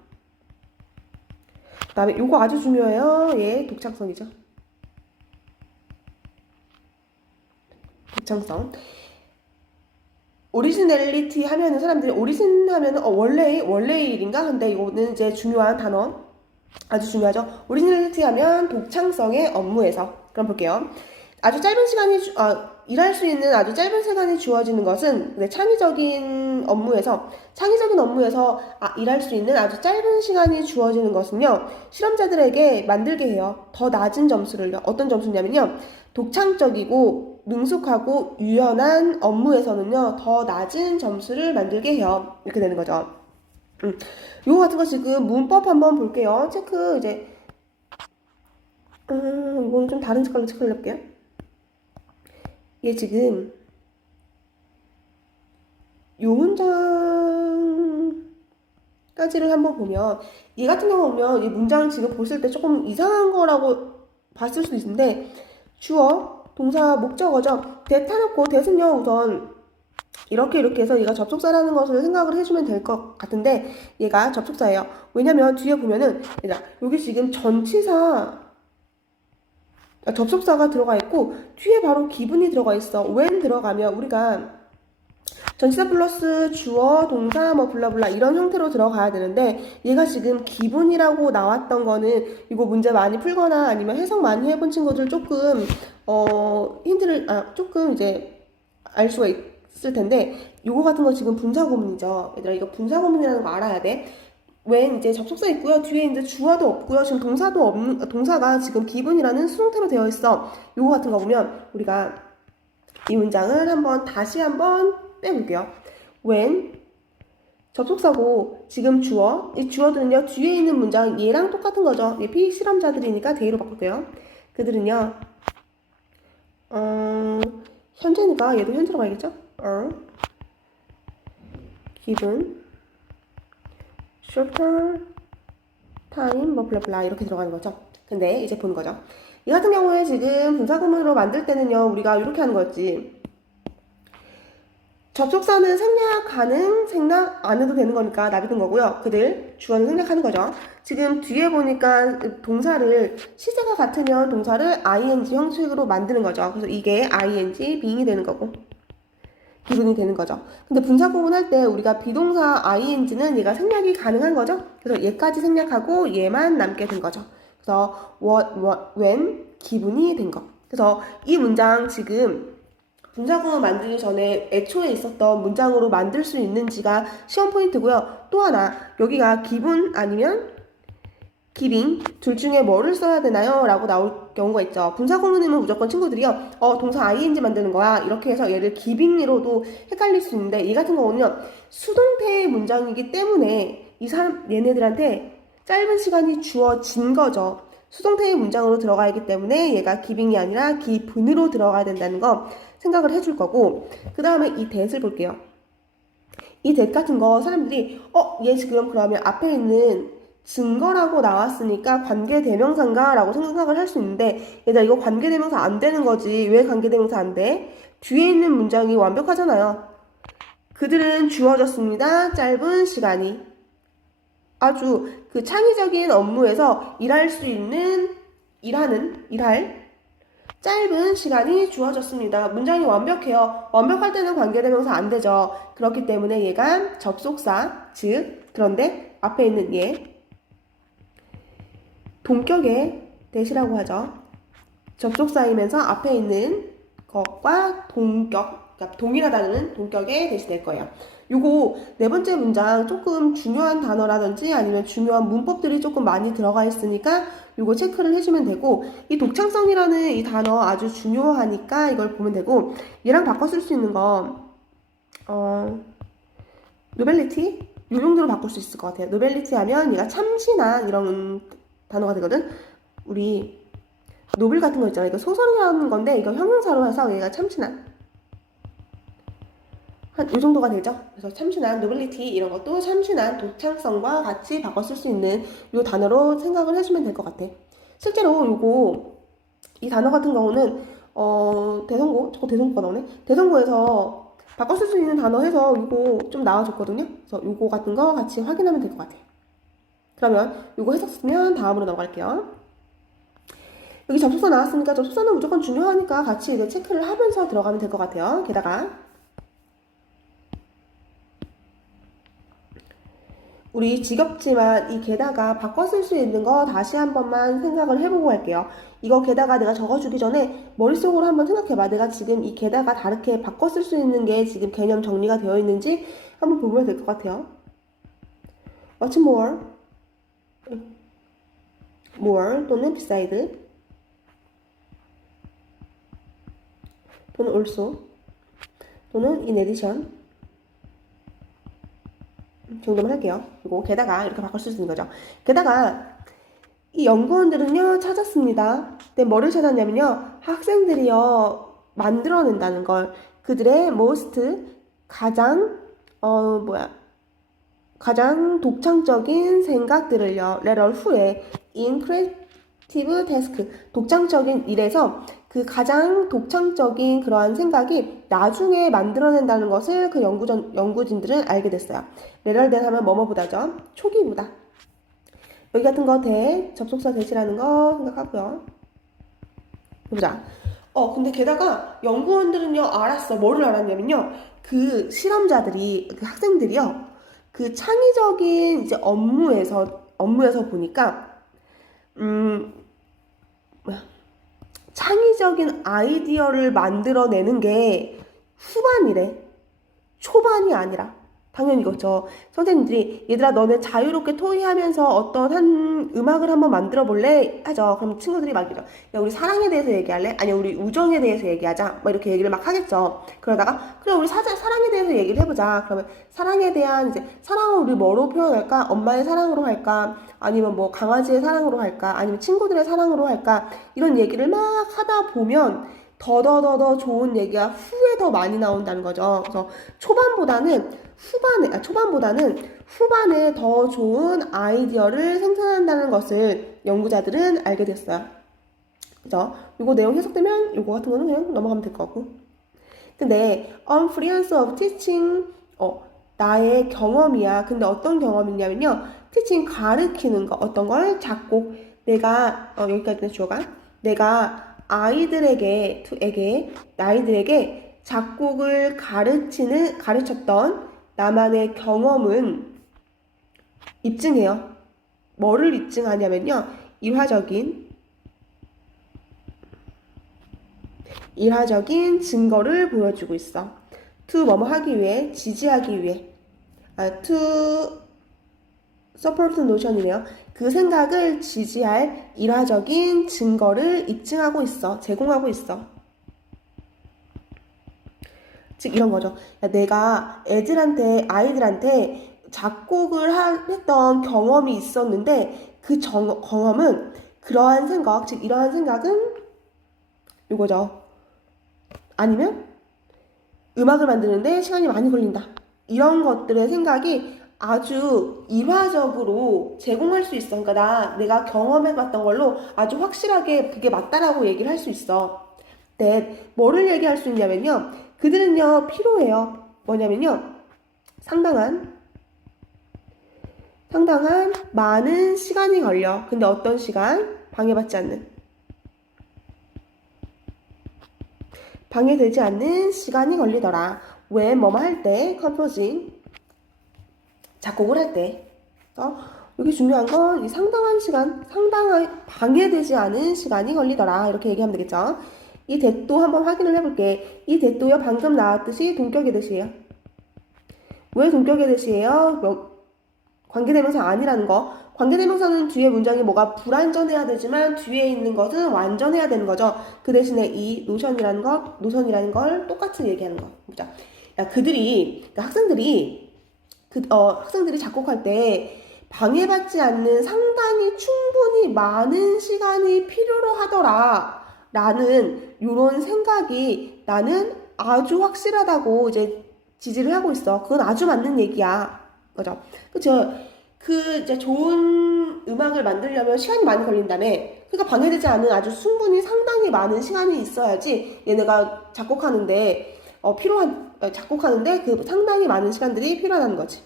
그 다음에 요거 아주 중요해요. 예, 독창성이죠. 독창성. 오리지널리티 하면은 사람들이 오리진 하면은 원래의 일인가? 근데 이거는 이제 중요한 단어. 아주 중요하죠. 오리지널리티 하면 독창성의 업무에서. 그럼 볼게요. 아주 짧은 시간이 일할 수 있는 아주 짧은 시간이 주어지는 것은 창의적인 업무에서 일할 수 있는 아주 짧은 시간이 주어지는 것은요. 실험자들에게 만들게 해요. 더 낮은 점수를요. 어떤 점수냐면요. 독창적이고 능숙하고 유연한 업무에서는요. 더 낮은 점수를 만들게 해요. 이렇게 되는 거죠. 요거 같은 거 지금 문법 한번 볼게요. 체크 이제 이거는 좀 다른 색깔로 체크를 해볼게요. 이게 지금 요 문장까지를 한번 보면 얘 같은 경우 보면 이 문장 지금 보실 때 조금 이상한 거라고 봤을 수도 있는데 주어, 동사, 목적어죠. 대타놓고 대는요 우선 이렇게 해서 얘가 접속사라는 것을 생각을 해주면 될 것 같은데 얘가 접속사예요. 왜냐면 뒤에 보면은 여기 지금 접속사가 들어가 있고 뒤에 바로 기분이 들어가 있어. when 들어가면 우리가 전치사 플러스 주어, 동사 뭐 블라블라 이런 형태로 들어가야 되는데 얘가 지금 기분이라고 나왔던 거는 이거 문제 많이 풀거나 아니면 해석 많이 해본 친구들 조금 힌트를 조금 이제 알 수가 있을 텐데 요거 같은 거 지금 분사구문이죠. 얘들아 이거 분사구문이라는 거 알아야 돼. when 이제 접속사 있고요. 뒤에 이제 주어도 없고요. 지금 동사가 지금 기분이라는 수동태로 되어 있어. 요거 같은 거 보면 우리가 이 문장을 다시 한번 빼볼게요. when 접속사고 지금 주어 이 주어들은요 뒤에 있는 문장 얘랑 똑같은 거죠. 얘 피실험자들이니까 대의로 바꿀게요. 그들은요 현재니까 얘도 현재로 가야겠죠. given shorter time 뭐 블라블라 이렇게 들어가는 거죠. 근데 이제 보는 거죠. 이 같은 경우에 지금 분사구문으로 만들 때는요 우리가 이렇게 하는 거였지. 접속사는 생략 가능, 생략 안 해도 되는 거니까 납입된 거고요. 그들 주어는 생략하는 거죠. 지금 뒤에 보니까 동사를 시제가 같으면 동사를 ing 형식으로 만드는 거죠. 그래서 이게 ing, being이 되는 거고 기분이 되는 거죠. 근데 분사구문 할 때 우리가 비동사 ing는 얘가 생략이 가능한 거죠. 그래서 얘까지 생략하고 얘만 남게 된 거죠. 그래서 when 기분이 된 거. 그래서 이 문장 지금 분사구문 만들기 전에 애초에 있었던 문장으로 만들 수 있는지가 시험 포인트고요. 또 하나 여기가 기분 아니면 giving 둘 중에 뭐를 써야 되나요? 라고 나올 경우가 있죠. 분사구문이면 무조건 친구들이요. 동사 ing 만드는 거야. 이렇게 해서 얘를 giving으로도 헷갈릴 수 있는데 이 같은 경우는요. 수동태의 문장이기 때문에 얘네들한테 짧은 시간이 주어진 거죠. 수동태의 문장으로 들어가야 하기 때문에 얘가 giving이 아니라 given으로 들어가야 된다는 거 생각을 해줄 거고 그 다음에 이 that을 볼게요. 이 that 같은 거 사람들이 얘 지금 그러면 앞에 있는 증거라고 나왔으니까 관계대명사인가? 라고 생각을 할 수 있는데 얘들아 이거 관계대명사 안 되는 거지. 왜 관계대명사 안 돼? 뒤에 있는 문장이 완벽하잖아요. 그들은 주어졌습니다. 짧은 시간이. 아주 그 창의적인 업무에서 일할 짧은 시간이 주어졌습니다. 문장이 완벽해요. 완벽할 때는 관계대명사 안 되죠. 그렇기 때문에 얘가 접속사, 즉 그런데 앞에 있는 얘 동격의 that이라고 하죠. 접속사이면서 앞에 있는 것과 동격, 그러니까 동일하다는 동격의 that이 될 거예요. 요거 네 번째 문장 조금 중요한 단어라든지 아니면 중요한 문법들이 조금 많이 들어가 있으니까 요거 체크를 해주면 되고 이 독창성이라는 이 단어 아주 중요하니까 이걸 보면 되고 얘랑 바꿔 쓸 수 있는 거 노벨리티? 요 정도로 바꿀 수 있을 것 같아요. 노벨리티 하면 얘가 참신한 이런 단어가 되거든. 우리 노벨 같은 거 있잖아요. 이거 소설이라는 건데 이거 형용사로 해서 얘가 참신한 한 이 정도가 되죠. 그래서 참신한 노벨리티 이런 것도 참신한 독창성과 같이 바꿔 쓸 수 있는 요 단어로 생각을 해주면 될 것 같아. 실제로 요거 이 단어 같은 경우는 저거 대성구가 나오네. 대성구에서 바꿔 쓸 수 있는 단어 해서 요거 좀 나와줬거든요. 그래서 요거 같은 거 같이 확인하면 될 것 같아. 그러면 요거 했었으면 다음으로 넘어갈게요. 여기 접속사 나왔으니까 접속사는 무조건 중요하니까 같이 이거 체크를 하면서 들어가면 될 것 같아요. 게다가 우리 지겹지만 이 게다가 바꿔 쓸 수 있는 거 다시 한 번만 생각을 해보고 할게요. 이거 게다가 내가 적어주기 전에 머릿속으로 한번 생각해봐. 내가 지금 이 게다가 다르게 바꿔 쓸 수 있는 게 지금 개념 정리가 되어 있는지 한번 보면 될 것 같아요. What's more 또는 beside 또는 also 또는 in addition 정도만 할게요. 그리고 게다가 이렇게 바꿀 수 있는 거죠. 게다가 이 연구원들은요 찾았습니다. 근데 뭐를 찾았냐면요 학생들이요 만들어낸다는 걸 그들의 most 가장 독창적인 생각들을요 레럴 후에 in creative task 독창적인 일에서 그 가장 독창적인 그러한 생각이 나중에 만들어낸다는 것을 그 연구진들은 알게 됐어요. 레럴된 하면 뭐뭐보다죠. 초기보다. 여기 같은 거 접속사 that이라는 거 생각하고요. 보자. 근데 게다가 연구원들은요 알았어. 뭐를 알았냐면요. 그 실험자들이 그 학생들이요. 그 창의적인 이제 업무에서 보니까 창의적인 아이디어를 만들어내는 게 후반이래. 초반이 아니라. 당연히 이거죠. 선생님들이 얘들아 너네 자유롭게 토의하면서 어떤 한 음악을 한번 만들어 볼래? 하죠. 그럼 친구들이 막 이러. 야 우리 사랑에 대해서 얘기할래? 아니 우리 우정에 대해서 얘기하자. 막 이렇게 얘기를 막 하겠죠. 그러다가 그래 우리 사랑에 대해서 얘기를 해보자. 그러면 사랑에 대한 이제 사랑을 우리 뭐로 표현할까? 엄마의 사랑으로 할까? 아니면 뭐 강아지의 사랑으로 할까? 아니면 친구들의 사랑으로 할까? 이런 얘기를 막 하다 보면 더더더더 좋은 얘기가 후에 더 많이 나온다는 거죠. 그래서 초반보다는 후반에 더 좋은 아이디어를 생산한다는 것을 연구자들은 알게 됐어요. 그죠? 이거 내용 해석되면 이거 같은 거는 그냥 넘어가면 될 것 같고. 근데 experience of teaching 나의 경험이야. 근데 어떤 경험이냐면요. teaching 가르치는 거 어떤 걸 작곡 내가 여기까지는 주어가 내가 아이들에게 작곡을 가르쳤던 나만의 경험은 입증해요. 뭐를 입증하냐면요. 일화적인 증거를 보여주고 있어. to 뭐뭐 하기 위해, 지지하기 위해. to support notion이네요. 그 생각을 지지할 일화적인 증거를 입증하고 있어. 제공하고 있어. 즉 이런 거죠. 야, 내가 아이들한테 작곡을 했던 경험이 있었는데 그 경험은 그러한 생각, 즉 이러한 생각은 이거죠. 아니면 음악을 만드는데 시간이 많이 걸린다. 이런 것들의 생각이 아주 일화적으로 제공할 수 있어. 그러니까 내가 경험해봤던 걸로 아주 확실하게 그게 맞다라고 얘기를 할 수 있어. 네, 뭐를 얘기할 수 있냐면요. 그들은요, 필요해요. 뭐냐면요. 상당한 많은 시간이 걸려. 근데 어떤 시간? 방해받지 않는. 방해되지 않는 시간이 걸리더라. 왜 뭐뭐 할 때, 컴포징, 작곡을 할 때. 여기 중요한 건 상당한 시간, 상당한 방해되지 않은 시간이 걸리더라. 이렇게 얘기하면 되겠죠. 이 대도 한번 확인을 해볼게. 이 대도요, 방금 나왔듯이 동격의 대시예요. 왜 동격의 대시예요? 관계대명사 아니라는 거. 관계대명사는 뒤에 문장이 뭐가 불완전해야 되지만 뒤에 있는 것은 완전해야 되는 거죠. 그 대신에 이 노션이라는 걸 똑같이 얘기하는 거. 보자. 야, 그러니까 학생들이 작곡할 때 방해받지 않는 상당히 충분히 많은 시간이 필요로 하더라. 라는 요런 생각이 나는 아주 확실하다고 이제 지지를 하고 있어. 그건 아주 맞는 얘기야. 그죠? 그쵸? 이제 좋은 음악을 만들려면 시간이 많이 걸린다며. 그러니까 방해되지 않은 아주 충분히 상당히 많은 시간이 있어야지 얘네가 작곡하는데, 작곡하는데 그 상당히 많은 시간들이 필요하다는 거지.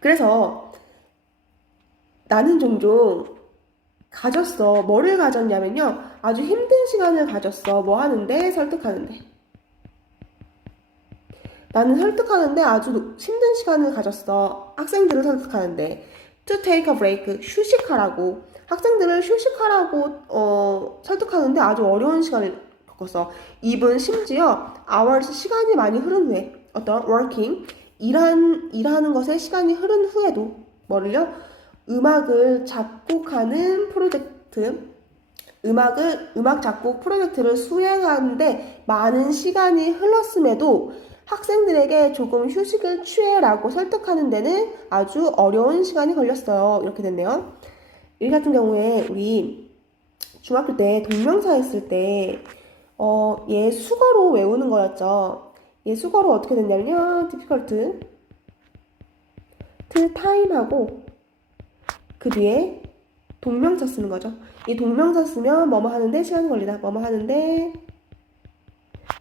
그래서 나는 종종 뭐를 가졌냐면요. 아주 힘든 시간을 가졌어. 뭐 하는데? 설득하는데. 나는 설득하는데 아주 힘든 시간을 가졌어. 학생들을 설득하는데. To take a break. 휴식하라고. 학생들을 휴식하라고, 설득하는데 아주 어려운 시간을 겪었어. even 심지어 hours 시간이 많이 흐른 후에. 어떤 working. 일하는 것에 시간이 흐른 후에도. 뭐를요? 음악을 작곡하는 프로젝트. 음악 작곡 프로젝트를 수행하는데 많은 시간이 흘렀음에도 학생들에게 조금 휴식을 취해라고 설득하는 데는 아주 어려운 시간이 걸렸어요. 이렇게 됐네요. 이 같은 경우에 우리 중학교 때 동명사 했을 때 얘 수거로 외우는 거였죠. 얘 수거로 어떻게 됐냐면요. difficult, time하고 그 뒤에 동명사 쓰는 거죠. 이 동명사 쓰면 뭐뭐 하는데 시간이 걸리다. 뭐뭐 하는데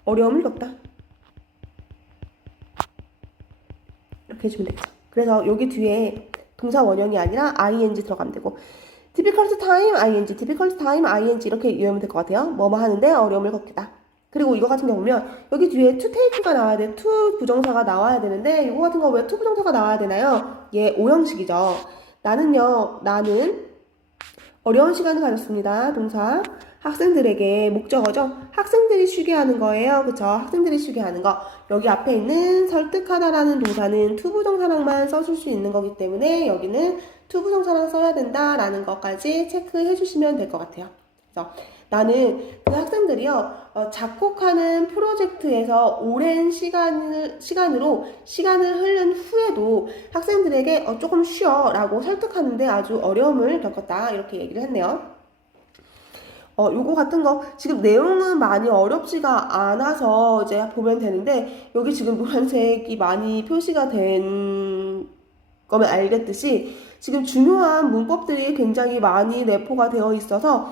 어려움을 겪다. 이렇게 해주면 되겠죠. 그래서 여기 뒤에 동사 원형이 아니라 ing 들어가면 되고 difficult time, ing, difficult time, ing 이렇게 외우면 될 것 같아요. 뭐뭐 하는데 어려움을 겪다. 그리고 이거 같은 경우 보면 여기 뒤에 to take가 나와야 돼. to 부정사가 나와야 되는데 이거 같은 거 왜 to 부정사가 나와야 되나요? 얘 오형식이죠. 나는 어려운 시간을 가졌습니다. 동사. 학생들에게 목적어죠. 학생들이 쉬게 하는 거예요. 그쵸? 학생들이 쉬게 하는 거. 여기 앞에 있는 설득하다라는 동사는 투부정사랑만 써줄 수 있는 거기 때문에 여기는 투부정사랑 써야 된다라는 것까지 체크해 주시면 될 것 같아요. 그래서 나는 그 학생들이요, 작곡하는 프로젝트에서 오랜 시간을 흐른 후에도 학생들에게 조금 쉬어라고 설득하는데 아주 어려움을 겪었다. 이렇게 얘기를 했네요. 요거 같은 거, 지금 내용은 많이 어렵지가 않아서 이제 보면 되는데, 여기 지금 노란색이 많이 표시가 된 거면 알겠듯이, 지금 중요한 문법들이 굉장히 많이 내포가 되어 있어서,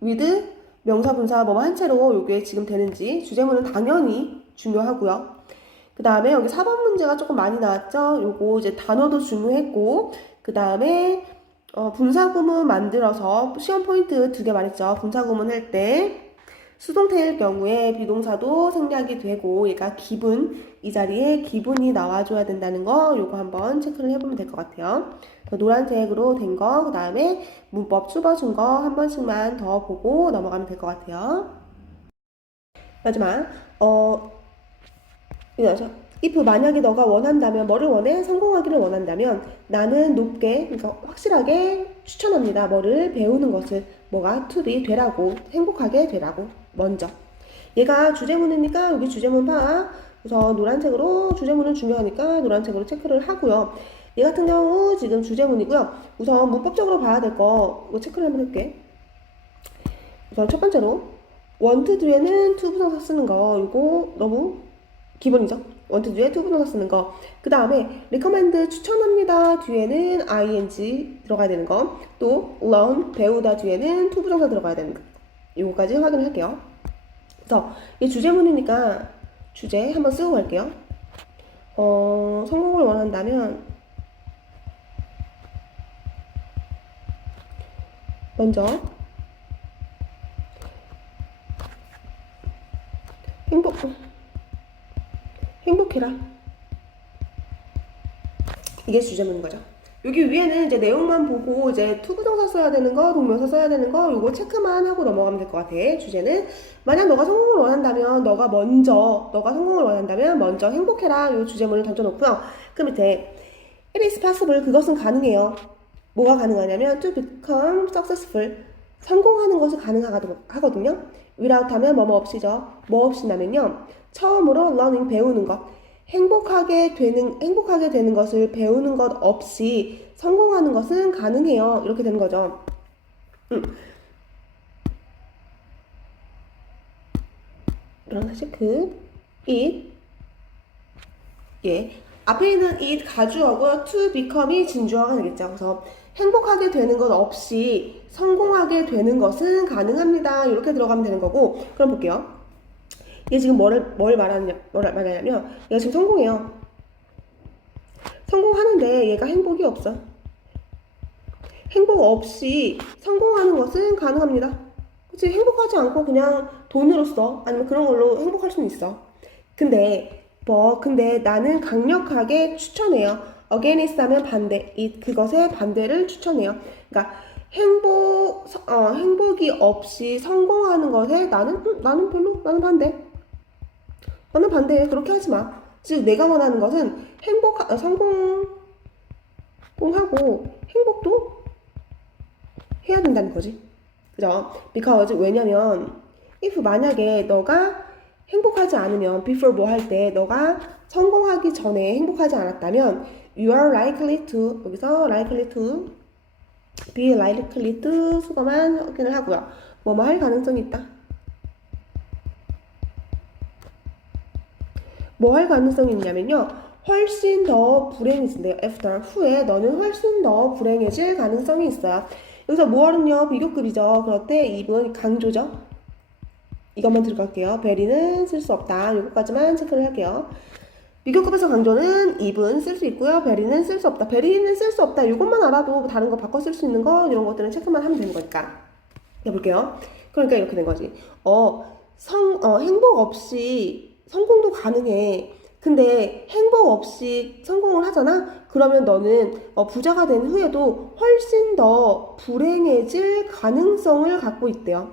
with 명사 분사 뭐뭐 한 채로 요게 지금 되는지 주제문은 당연히 중요하고요. 그 다음에 여기 4번 문제가 조금 많이 나왔죠. 요거 이제 단어도 중요했고 그 다음에 분사구문 만들어서 시험 포인트 2개 말했죠. 분사구문 할 때 수동태일 경우에 비동사도 생략이 되고 얘가 이 자리에 기분이 나와줘야 된다는 거 요거 한번 체크를 해보면 될 것 같아요. 노란색으로 된 거, 그 다음에 문법 추버준 거 한 번씩만 더 보고 넘어가면 될 것 같아요. 마지막, if 만약에 너가 원한다면 뭐를 원해? 성공하기를 원한다면 나는 높게 그러니까 확실하게 추천합니다. 뭐를 배우는 것을 뭐가 to be 되라고 행복하게 되라고 먼저 얘가 주제문이니까 여기 주제문 봐. 우선 노란색으로 주제문은 중요하니까 노란색으로 체크를 하고요. 얘 같은 경우 지금 주제문이고요. 우선 문법적으로 봐야 될 거 이거 체크를 한번 해볼게. 우선 첫 번째로 want 뒤에는 to 부정사 쓰는 거 이거 너무 기본이죠. want 뒤에 to 부정사 쓰는 거. 그 다음에 recommend 추천합니다 뒤에는 ing 들어가야 되는 거. 또 learn 배우다 뒤에는 to 부정사 들어가야 되는 거. 이거까지 확인을 할게요. 그래서 이게 주제문이니까 주제 한번 쓰고 갈게요. 성공을 원한다면 먼저 행복해라. 이게 주제문인 거죠. 여기 위에는 이제 내용만 보고 이제 투부정사 써야 되는 거, 동명사 써야 되는 거 요거 체크만 하고 넘어가면 될 것 같아. 주제는 만약 너가 성공을 원한다면 너가 성공을 원한다면 먼저 행복해라. 요 주제문을 던져놓고요. 그 밑에 it is possible 그것은 가능해요. 뭐가 가능하냐면 to become successful 성공하는 것이 가능하거든요. without 하면 뭐뭐 없이죠. 뭐 없이냐면요. 처음으로 learning 배우는 것. 행복하게 되는 것을 배우는 것 없이 성공하는 것은 가능해요. 이렇게 되는 거죠. 그럼 체크 it 예 앞에 있는 it 가주어고요. to become이 진주어가 되겠죠. 그래서 행복하게 되는 것 없이 성공하게 되는 것은 가능합니다. 이렇게 들어가면 되는 거고. 그럼 볼게요. 얘 지금 뭘 말하냐면 얘가 지금 성공해요. 성공하는데 얘가 행복이 없어. 행복 없이 성공하는 것은 가능합니다. 그치? 행복하지 않고 그냥 돈으로써 아니면 그런 걸로 행복할 수는 있어. 근데 나는 강력하게 추천해요. against 하면 반대. 그것의 반대를 추천해요. 그러니까 행복이 없이 성공하는 것에 나는 반대. 나는 반대해. 그렇게 하지 마. 즉 내가 원하는 것은 성공하고 행복도 해야 된다는 거지. 그죠? because 왜냐면 if 만약에 너가 행복하지 않으면 before 뭐 할 때 너가 성공하기 전에 행복하지 않았다면 you are likely to 여기서 likely to be likely to 수거만 확인을 하고요. 뭐뭐 할 가능성이 있다. 뭐 할 가능성이 있냐면요. 훨씬 더 불행해진대요. after 후에 너는 훨씬 더 불행해질 가능성이 있어요. 여기서 뭐하는요? 비교급이죠. 그럴 때 입은 강조죠. 이것만 들어갈게요. 베리는 쓸 수 없다. 이것까지만 체크를 할게요. 비교급에서 강조는 입은 쓸 수 있고요. 베리는 쓸 수 없다. 베리는 쓸 수 없다. 이것만 알아도 다른 거 바꿔 쓸 수 있는 거 이런 것들은 체크만 하면 되는 거니까. 해볼게요. 그러니까 이렇게 된 거지. 행복 없이 성공도 가능해. 근데 행복 없이 성공을 하잖아? 그러면 너는 부자가 된 후에도 훨씬 더 불행해질 가능성을 갖고 있대요.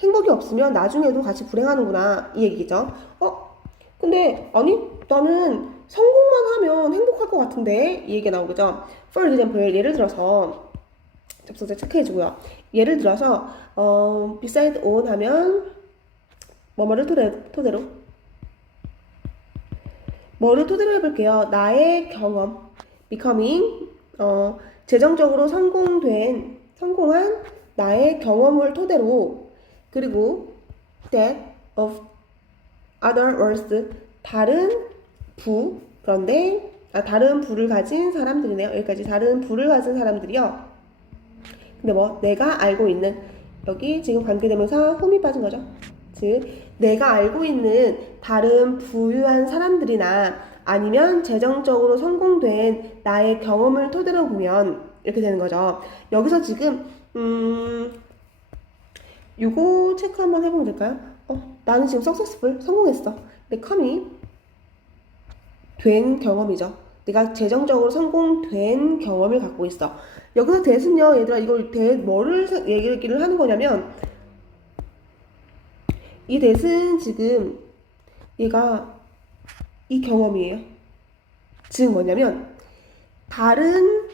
행복이 없으면 나중에도 같이 불행하는구나 이 얘기죠. 근데 아니 나는 성공만 하면 행복할 것 같은데 이 얘기가 나오겠죠. For example 예를 들어서 접속사 체크해주고요. 예를 들어서 beside on 하면 뭐뭐를 토대로 뭐를 토대로 해볼게요. 나의 경험 becoming 재정적으로 성공한 나의 경험을 토대로 그리고 that of other words 다른 부를 가진 사람들이네요. 여기까지 다른 부를 가진 사람들이요. 근데 내가 알고 있는 여기 지금 관계대명사 홈이 빠진 거죠. 즉 내가 알고 있는 다른 부유한 사람들이나 아니면 재정적으로 성공된 나의 경험을 토대로 보면 이렇게 되는 거죠. 여기서 지금 이거 체크 한번 해보면 될까요? 나는 지금 successful 성공했어. 근데 come이 된 경험이죠. 내가 재정적으로 성공된 경험을 갖고 있어. 여기서 that은요, 얘들아, 이걸 뭐를 얘기를 하는 거냐면, 이 that은 지금 얘가 이 경험이에요. 즉 뭐냐면 다른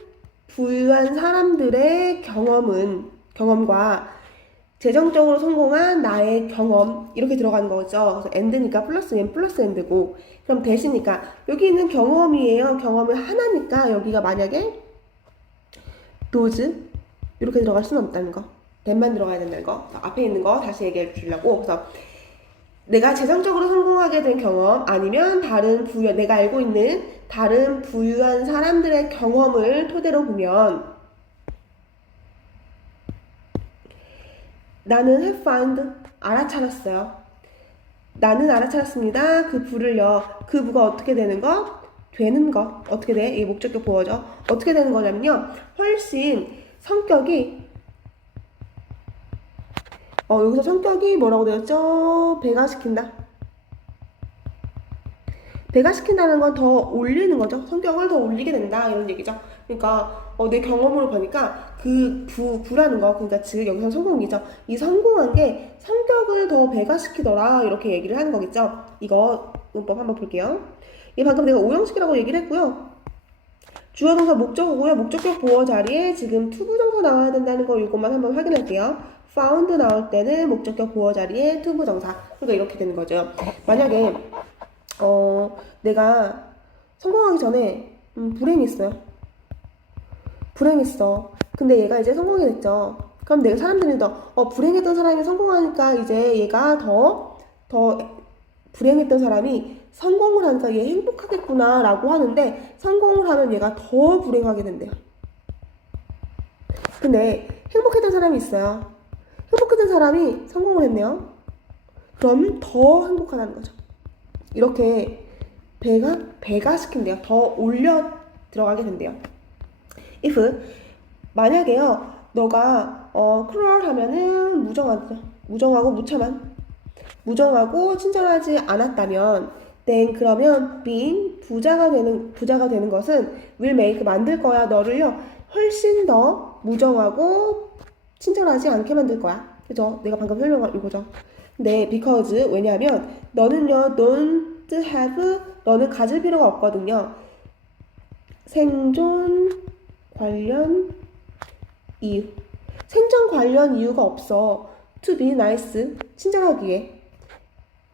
부유한 사람들의 경험과 재정적으로 성공한 나의 경험 이렇게 들어가는 거죠. 그래서 and니까 플러스 n 플러스 and고 그럼 대시니까 여기 있는 경험이에요. 경험은 하나니까 여기가 만약에 those 이렇게 들어갈 수는 없다는 거. then만 들어가야 된다는 거. 앞에 있는 거 다시 얘기해 주려고. 그래서 내가 재정적으로 성공하게 된 경험 아니면 내가 알고 있는 다른 부유한 사람들의 경험을 토대로 보면 나는 have found 알아차렸어요. 나는 알아차렸습니다. 그 부를요. 그 부가 어떻게 되는 거? 되는 거. 어떻게 돼? 이게 목적격 보어죠. 어떻게 되는 거냐면요. 훨씬 성격이 여기서 성격이 뭐라고 되었죠? 배가시킨다. 배가시킨다는 건 더 올리는 거죠. 성격을 더 올리게 된다. 이런 얘기죠. 그러니까 내 경험으로 보니까 그 부라는 거, 그러니까 즉 여기서 성공이죠. 이 성공한 게 성격을 더 배가시키더라. 이렇게 얘기를 하는 거겠죠. 이거 문법 한번 볼게요. 이 방금 내가 오형식이라고 얘기를 했고요. 주어 동사 목적어고요. 목적격 보어 자리에 지금 투부정사 나와야 된다는 거 이것만 한번 확인할게요. found 나올 때는 목적격 보어 자리에 투부정사. 그러니까 이렇게 되는 거죠. 만약에 내가 성공하기 전에 불행했어요. 불행했어. 근데 얘가 이제 성공이 됐죠. 그럼 내가 사람들이 불행했던 사람이 성공하니까 이제 얘가 더 불행했던 사람이 성공을 하니까 얘 행복하겠구나 라고 하는데 성공을 하면 얘가 더 불행하게 된대요. 근데 행복했던 사람이 있어요. 행복했던 사람이 성공을 했네요. 그럼 더 행복하다는 거죠. 이렇게 배가 시킨대요. 더 올려 들어가게 된대요. if 만약에요. 너가 cruel 하면은 무정하고 무참한 무정하고 친절하지 않았다면 then 그러면 being 부자가 되는 것은 will make 만들 거야. 너를요. 훨씬 더 무정하고 친절하지 않게 만들 거야. 그죠? 내가 방금 설명한 이거죠. 근데 because 왜냐하면 너는요 don't have 너는 가질 필요가 없거든요. 생존 관련 이유 생존 관련 이유가 없어. to be nice 친절하기에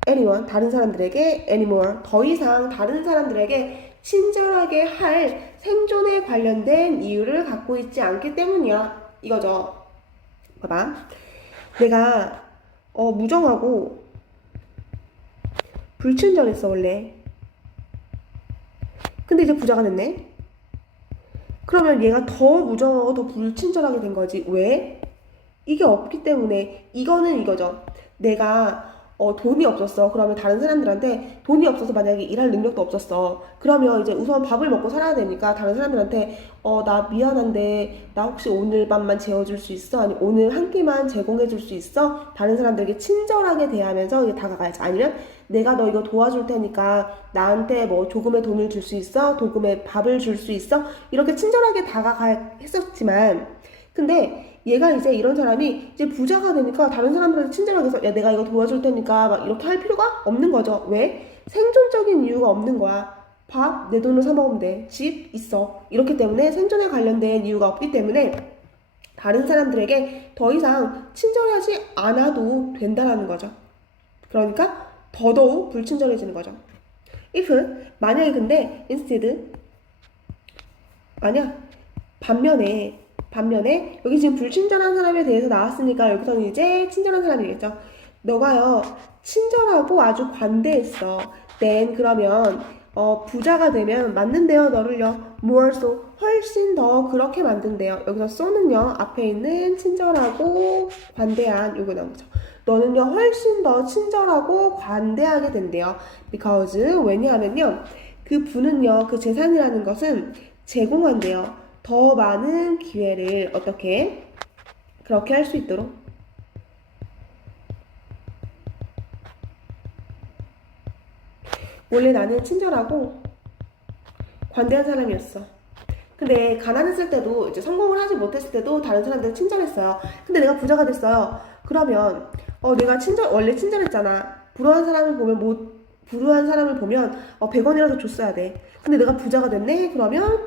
anyone 다른 사람들에게 anymore 더 이상 다른 사람들에게 친절하게 할 생존에 관련된 이유를 갖고 있지 않기 때문이야. 이거죠. 봐봐. 내가 무정하고 불친절했어 원래. 근데 이제 부자가 됐네. 그러면 얘가 더 무정하고 더 불친절하게 된 거지. 왜? 이게 없기 때문에. 이거는 이거죠. 내가 돈이 없었어. 그러면 다른 사람들한테 돈이 없어서 만약에 일할 능력도 없었어. 그러면 이제 우선 밥을 먹고 살아야 되니까 다른 사람들한테 나 미안한데 나 혹시 오늘 밤만 재워줄 수 있어? 아니 오늘 한 끼만 제공해줄 수 있어? 다른 사람들에게 친절하게 대하면서 이제 다가가야지. 아니면 내가 너 이거 도와줄 테니까 나한테 뭐 조금의 돈을 줄 수 있어? 조금의 밥을 줄 수 있어? 이렇게 친절하게 다가가 했었지만 근데 얘가 이제 이런 사람이 이제 부자가 되니까 다른 사람들한테 친절하게 해서 야 내가 이거 도와줄 테니까 막 이렇게 할 필요가 없는 거죠. 왜? 생존적인 이유가 없는 거야. 밥 내 돈으로 사 먹으면 돼. 집 있어. 이렇기 때문에 생존에 관련된 이유가 없기 때문에 다른 사람들에게 더 이상 친절하지 않아도 된다라는 거죠. 그러니까 더더욱 불친절해지는 거죠. if 만약에 근데 instead 반면에 여기 지금 불친절한 사람에 대해서 나왔으니까 여기서는 이제 친절한 사람이겠죠. 너가요 친절하고 아주 관대했어. then 그러면 부자가 되면 만든대요. 너를요 more so 훨씬 더 그렇게 만든대요. 여기서 so는요 앞에 있는 친절하고 관대한 요거 나온 거죠. 너는요 훨씬 더 친절하고 관대하게 된대요. because 왜냐하면요 그 부는요 그 재산이라는 것은 제공한대요. 더 많은 기회를 어떻게 그렇게 할 수 있도록. 원래 나는 친절하고 관대한 사람이었어. 근데 가난했을 때도 이제 성공을 하지 못했을 때도 다른 사람들 친절했어요. 근데 내가 부자가 됐어요. 그러면 내가 원래 친절했잖아. 불우한 사람을 보면 불우한 사람을 보면 100원이라도 줬어야 돼. 근데 내가 부자가 됐네? 그러면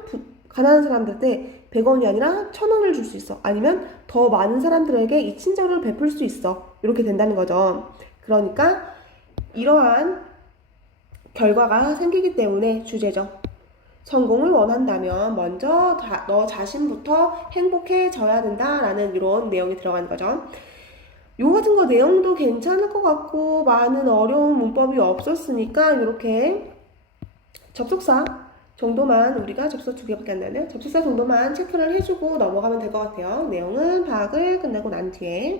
가난한 사람들한테 100원이 아니라 1000원을 줄 수 있어. 아니면 더 많은 사람들에게 이 친절을 베풀 수 있어. 이렇게 된다는 거죠. 그러니까 이러한 결과가 생기기 때문에 주제죠. 성공을 원한다면 먼저 너 자신부터 행복해져야 된다라는 이런 내용이 들어가는 거죠. 요 같은 거 내용도 괜찮을 것 같고 많은 어려운 문법이 없었으니까 이렇게 접속사 정도만 우리가 접속사 2개밖에 안 나네요. 접속사 정도만 체크를 해주고 넘어가면 될 것 같아요. 내용은 파악을 끝내고 난 뒤에